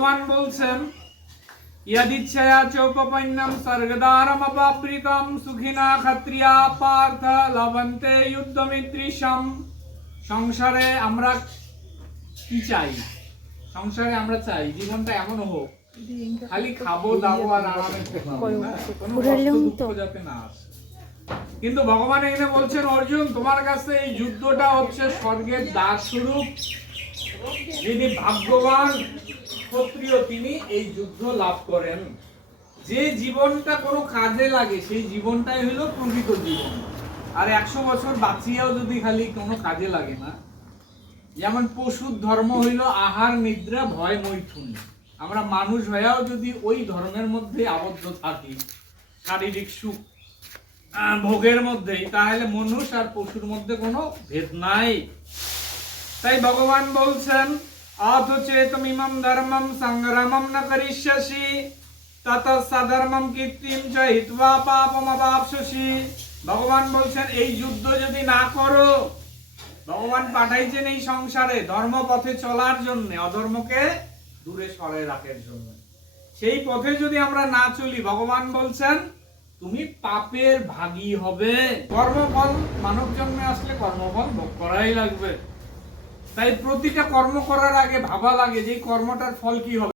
ভগবান বলছেন यदिच्छया चोपपन्नम सर्गदारम अपाप्रितम सुखिना क्षत्रिया पार्थ लभन्ते युद्धमित्रिशम। সংসারে আমরা কি চাই? সংসারে আমরা চাই জীবনটা এমন হোক খালি খাবো দাবো আর আরামে থাকবো, যাতে না আসে। কিন্তু ভগবান এখানে বলছেন অর্জুন তোমার কাছে এই যুদ্ধটা হচ্ছে স্বর্গের দ্বার স্বরূপ। যিনি ভাগ্যবান ক্ষত্রিয় তিনি এই যুদ্ধ লাভ করেন। যে জীবনটা কোনো কাজে লাগে সেই জীবনটাই হলো প্রকৃত জীবন। আর 100 বছর বাঁচিয়েও যদি খালি কোনো কাজে লাগে না, যেমন পশুর ধর্ম হইল আহার নিদ্রা ভয় মৈথুন, আমরা মানুষ হয়েও যদি ওই ধর্মের মধ্যে আবদ্ধ থাকি শারীরিক সুখ ভোগের মধ্যেই, তাহলে মানুষ আর পশুর মধ্যে কোনো ভেদ নাই। তাই ভগবান বলছেন অথচেতমিমম ধর্মম সংগ্রামম ন করিষ্যসি তত সধর্মম কীর্তিম চ হিত্বা পাপম অবাপ্স্যসি। ভগবান বলছেন এই যুদ্ধ যদি না করো, ভগবান পাঠাইছেন এই সংসারে ধর্ম পথে চলার জন্য, অধর্মকে দূরে সরায় রাখার জন্য। সেই পথে যদি আমরা না চলি, ভগবান বলছেন তুমি পাপের ভাগী হবে। কর্মফল মানব জন্মে আসলে কর্মফল ভোগ করাই লাগবে। তাই প্রতিটা কর্ম করার আগে ভাবা লাগে যে কর্মটার ফল কি হবে।